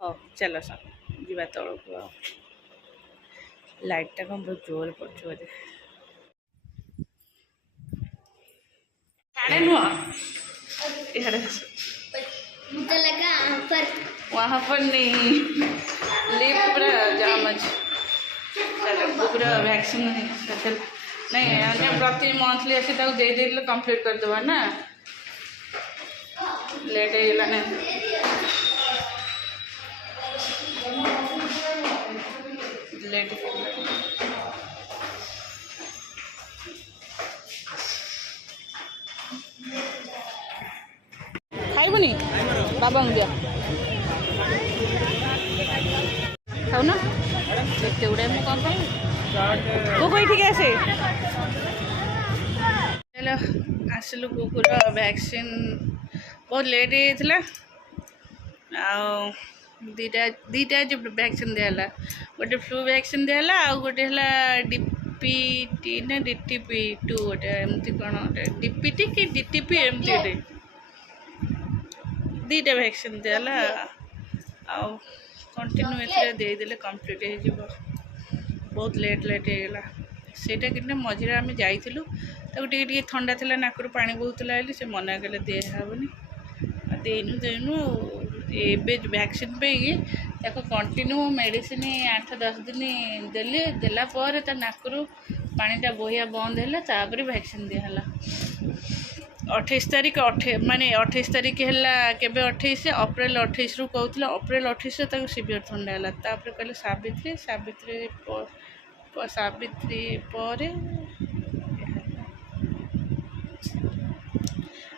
ହଉ ଚାଲ ଯିବା ତଳକୁ। ଆଉ ଲାଇଟ୍ଟା କ'ଣ ବହୁତ ଜୋରରେ ପଡ଼ୁଛି ବୋଧେ। साढ़े नौ मुझे लगा वहाँ पर नहीं, लिफ्ट पूरा जाम अच्छे। चलो पूरा वैक्सीन नहीं अन्य प्रति मंथली आसी दे कंप्लीट करदेवा ना, लेट होगा ना। लेट खाइबनी बाबा दिया खाऊ ना एत गुड़ा मुझे कौन खाई वो ठीक आसे। चलो आसलु कुकुर वैक्सीन बहुत लेट होता दीटा दीटा जो वैक्सीन दिहला गोटे फ्लू वैक्सीन दिहला आ गोटे है डीपीटी ना डीटीपी 2 गोटे एमती कौन डीपीटी कि डीटीपी एमती गोटे दीटा वैक्सीन दिहला आ कंटिन्यू देदेले कंप्लीट हो बहुत लेट होगा सेटा कि मझे आम जाइलु टे ठंडा थी नाकरू पानी बहुतला से मना कले दिहबनी देनु देनु ए वैक्सीन पे कंटिन्यू मेडिसिन 8-10 दिन देले देलापर नाकरू पानीटा बोहिया बंद है तापर वैक्सीन दिहला 28 तारीख माने 28 तारीख है के 28 अप्रैल 28 रु कहते अप्रैल 28 सीवियर ठंडा है तापर कहले सावित्री सावित्री सावित्री पर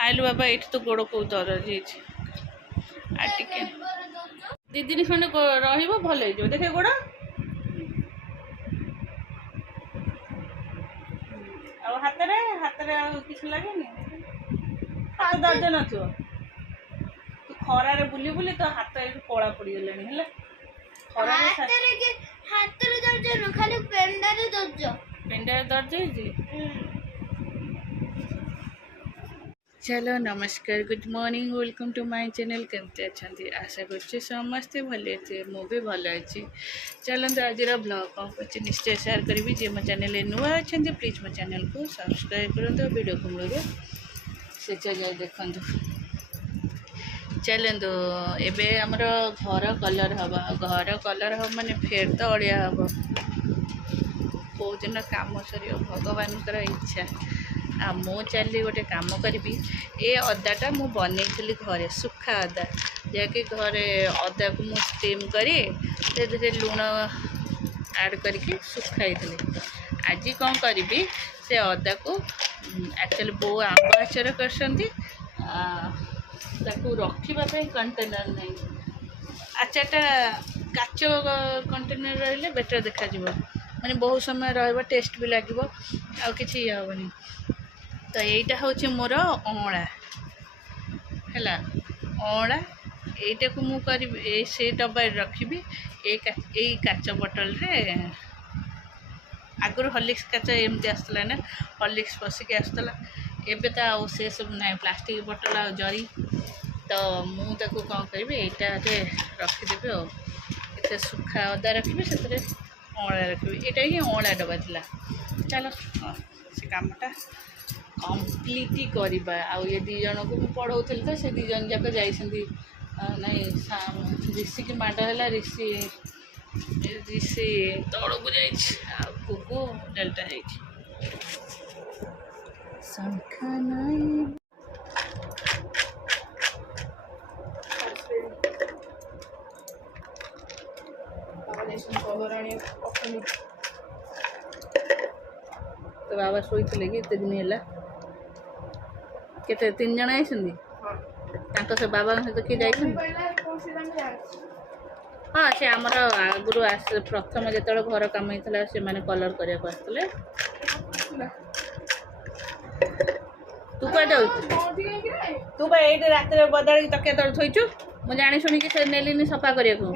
आइलु बाबा ये तो गोड़ को दरज टे दी दिन खंडे भल हो देखे गोड़ हाथ किसी लगे हाथ दर्ज न तू खरार बुली बुली तो हाथ कला पड़गला पेंडार दर्ज चलो नमस्कार good morning welcome to my channel केमती अच्छा आशा करछे समस्ते भले थे मु भी भल अच्छी। चलते आज ब्लॉग कौन कर निश्चय शेयर करी जे मो चैनल नुआ अच्छा प्लीज मो चैनल को सब्सक्राइब करूँ वीडियो को मूल से जाए देखु। चलतु एबे आमर घर कलर हम माने फेर तो अड़िया हम कौ दिन काम सर भगवान इच्छा आ मु चली गोटे काम करी ए अदाटा मु बनई घरे सुखा अदा जैकि घरे अदा को मु स्टीम करी लुण ऐड करके सुखाई आज कौन करी से अदा को एक्चुअली बो आंब आचार कर रखापी कंटेनर नहीं आचारटा काच कंटेनर रही बेटर देखा माने बहुत समय रहा टेस्ट भी लगे आ कि हेनी तो यहीटा हूँ मोर अँला है अँला यहीटा को मुझे से डब्बा रखी यही काच बोतल रे आगुरी हॉर्लिक्स काच एमती आसला ना हॉर्लिक्स पशिक आसला एबे तो आउ से सब ना प्लास्टिक बोतल आ जरी तो मुझे कौन करी यहाँ रखीदेवी आते सुखा अदा रखी से अँला रखी यहाँ ही अँला डब्बा थी। चलो से कामटा कम्प्लीट करवा आ ये दी जन को पढ़ाऊली तो से दी जन जाक जा नहीं ऋषि की माड़ है ऋषि ऋषि तौड़ को जाकू डेल्टा तो बाबा शोई कि एत दिन है केते 3 जन आई से बाबा सहित किए जाइए। हाँ से आमर आगुरी आस प्रथम जो घर कम होता से मैंने कलर करने को आसते तू क्या जाऊ तू ये रात बदल तकिया तले थोचु मुझे जाणी शुणिकी से नेलिनी सफा करने को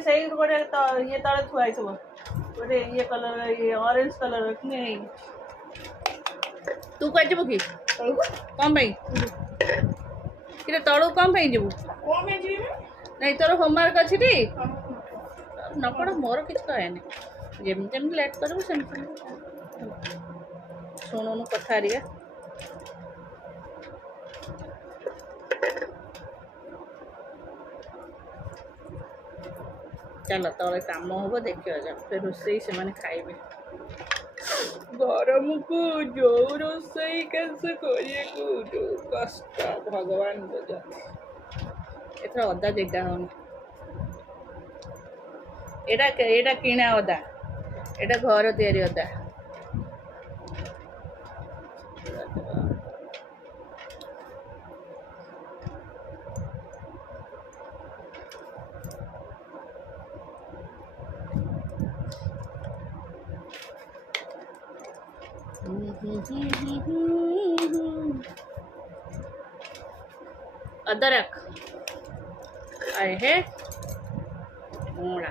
से गोटे ये तले थुआई सब गोटे ये कलर ये ऑरेंज कलर नहीं तू कह कि कौन भाई कि तलू कौन जीवु ନାଇଁ ତୋର ହୋମୱାର୍କ ଅଛି ଟି ନ ପଢ଼ ମୋର କିଛି କହେନି ଯେମିତି ଯେମିତି ଲେଟ୍ କରିବୁ ସେମିତି ଶୁଣୁନୁ କଥା ହେରିକା ଚାଲ ତଳେ କାମ ହବ ଦେଖିବା ଯା ଫେର ରୋଷେଇ ସେମାନେ ଖାଇବେ ଗରମକୁ ଯୋଉ ରୋଷେଇ କାଶ କରିବାକୁ ଯୋଉ କଷ୍ଟ ଭଗବାନ ବୁଝନ୍ତି ଏଥର ଅଦା ଜେଗା ହଉନି ଏଇଟା କିଣା ଅଦା ଏଇଟା ଘର ତିଆରି ଅଦା अदरक है ଅଁଳା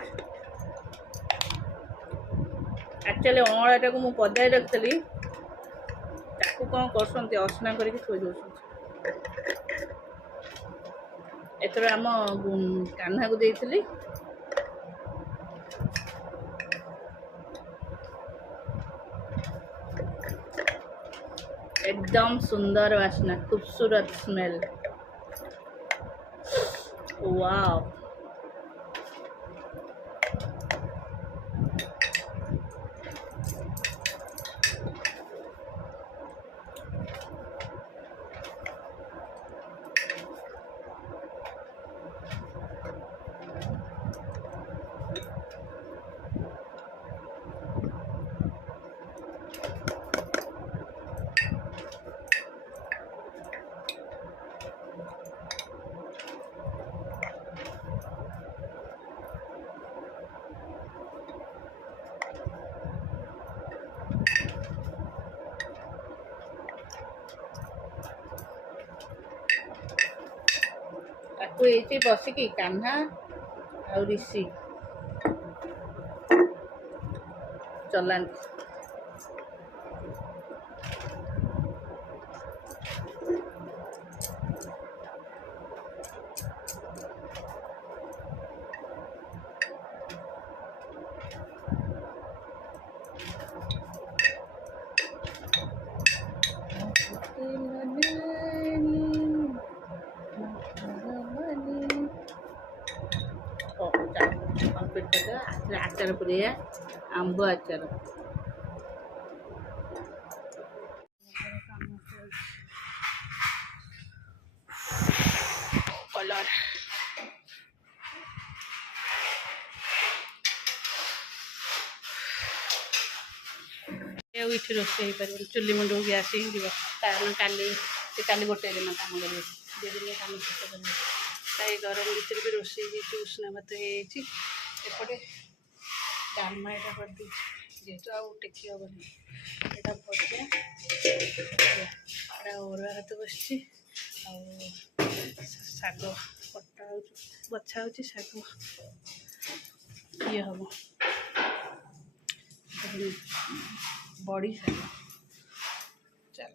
ଆକ୍ଚୁଆଲି ଅଁଳାଟାକୁ ମୁଁ ପଦାରେ ରଖିଥିଲି ତାକୁ କ'ଣ କରୁଛନ୍ତି ଅସନା କରିକି ଥୋଇ ଦେଉଛନ୍ତି ଏଥର ଆମ କାହ୍ନାକୁ ଦେଇଥିଲି एकदम सुंदर वासना खूबसूरत स्मेल वाव ତାକୁ ଏଇଠି ବସିକି କାହ୍ନା ଆଉ ରିଷି ଚଲାନ୍ତି ଆଚାର ପୁରେଇବା ଆମ୍ବ ଆଚାର କଲର ଏଇଠି ରୋଷେଇ ହେଇପାରିବନି ଚୁଲି ମୁଣ୍ଡକୁ ଗ୍ୟାସ୍ ହେଇଯିବ କାରଣ କାଲି ଗୋଟେ ଦିନ କାମ କରିବେ 2 ଦିନ କାମ ଶେଷ କରିବେ ତାଇ ଗରମ ଭିତରେ ବି ରୋଷେଇ ହେଇଛି ଉଷ୍ଣା ଭାତ ହେଇଯାଇଛି ଏପଟେ ଡାଲମା ଏଇଟା କରିଦେଇଛି ଯେହେତୁ ଆଉ ଟେକି ହେବନି ଏଇଟା ଭଜା ଏଇଟା ଅରୁଆ ଭାତ ବସିଛି ଆଉ ଶାଗ କଟା ହେଉଛି ବଛା ହେଉଛି ଶାଗ ଇଏ ହେବ ବଡ଼ି ଶାଗ ଚାଲ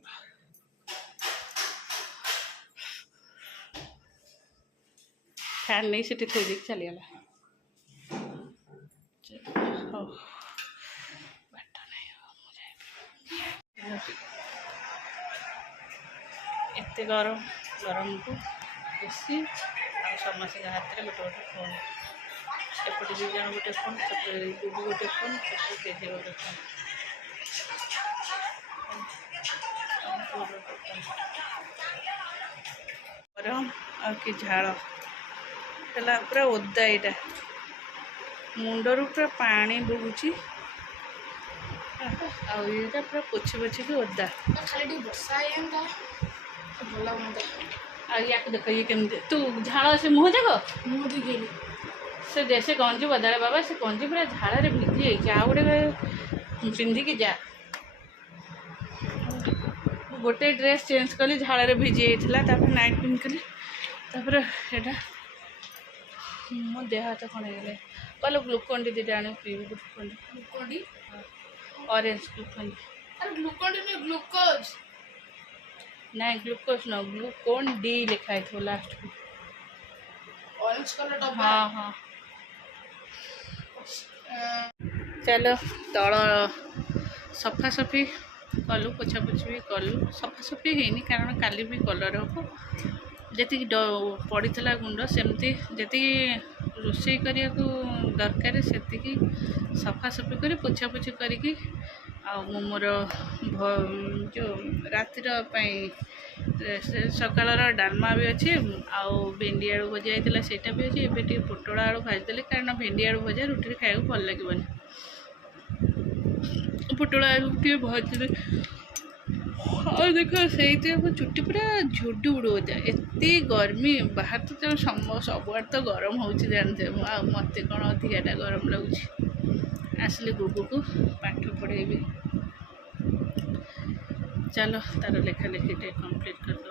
ଫ୍ୟାନ୍ ନେଇ ସେଠି ଥୋଇ ଦେଇକି ଚାଲିଗଲା ହଉ ବାଟ ନାହିଁ ମୁଁ ଯାଇପାରିବି ଏତେ ଗରମକୁ ବେଶୀ ଆଉ ସମସ୍ତଙ୍କ ହାତରେ ଗୋଟେ ଫୋନ୍ ଏପଟେ 2 ଜଣ ଗୋଟେ ଫୋନ୍ ସେପଟେ ଦିଦି ଗୋଟେ ଫୋନ୍ ସେପଟେ ଦିଦି ଗୋଟେ ଫୋନ୍ ଗରମ ଆଉ କି ଝାଳ ହେଲା ପୁରା ଓଦା ଏଇଟା ମୁଣ୍ଡରୁ ପୁରା ପାଣି ବହୁଛି ଆଉ ଏଇଟା ପୁରା ପୋଛି ପୋଛିକି ଓଦା ଖାଲି ଟିକେ ବର୍ଷା ହେଇଯାନ୍ତା ଭଲ ହୁଅନ୍ତା ଆଉ ୟାକୁ ଦେଖ ଇଏ କେମିତି ତୁ ଝାଳ ସେ ମୁହଁ ଯାକ ମୁଁ ଦେଖିଲି ସେ ଗଞ୍ଜି ବଦଳେ ବାବା ସେ ଗଞ୍ଜି ପୁରା ଝାଳରେ ଭିଜି ଯାଇଛି ଆଉ ଗୋଟେ ପିନ୍ଧିକି ଯା ଗୋଟେ ଡ୍ରେସ୍ ଚେଞ୍ଜ କଲି ଝାଳରେ ଭିଜି ଯାଇଥିଲା ତାପରେ ନାଇଟ୍ ପିନ୍ଧିଲି ତାପରେ ଏଇଟା ମୋ ଦେହ ହାତ କ'ଣ ହେଇଗଲା କହିଲେ ଗ୍ଲୁକୋଣ୍ଡି ଦୁଇଟା ଆଣିବ ପିଇବି ଗ୍ଲୁକୋଣ୍ଡି ଅରେଞ୍ଜ ଗ୍ଲୁକୋଣ୍ଡି ଆରେ ଗ୍ଲୁକୋଣ୍ଡି ନୁହେଁ ଗ୍ଲୁକୋଜ୍ ନାଇଁ ଗ୍ଲୁକୋଜ୍ ନ ଗ୍ଲୁକୋନ୍ ଡି ଲେଖା ହେଇଥିବ ଲାଷ୍ଟକୁ ऑरेंज कलर डब्बा हाँ हाँ चलो तल सफासफी कलु पोछापोछि भी कलु सफासफी ହେଇନି କାରଣ କାଲି ବି କଲर ହବ ଯେତିକି ପଡ଼ିଥିଲା ଗୁଣ୍ଡ ସେମିତି ଯେତିକି ରୋଷେଇ କରିବାକୁ ଦରକାର ସେତିକି ସଫାସଫି କରି ପୋଛାପୋଛି କରିକି ଆଉ ମୁଁ ମୋର ଯେଉଁ ରାତିର ପାଇଁ ସକାଳର ଡାଲମା ବି ଅଛି ଆଉ ଭେଣ୍ଡି ଆଳୁ ଭଜା ହେଇଥିଲା ସେଇଟା ବି ଅଛି ଏବେ ଟିକେ ପୋଟଳ ଆଳୁ ଭାଜିଦେଲି କାରଣ ଭେଣ୍ଡି ଆଳୁ ଭଜା ରୁଟିରେ ଖାଇବାକୁ ଭଲ ଲାଗିବନି ପୋଟଳ ଆଳୁ ଟିକେ ଭାଜିଦେଲି और देखो सही मो चुट्टी पूरा झुडू उड़ होता एत गर्मी बाहर तो सबुआड़ तो गरम हो जानते मत कौन अधिकाटा गरम लगुच आसली गुगु को पाठ पढ़ेबी चलो तार लेखा लेखी कंप्लीट करदे।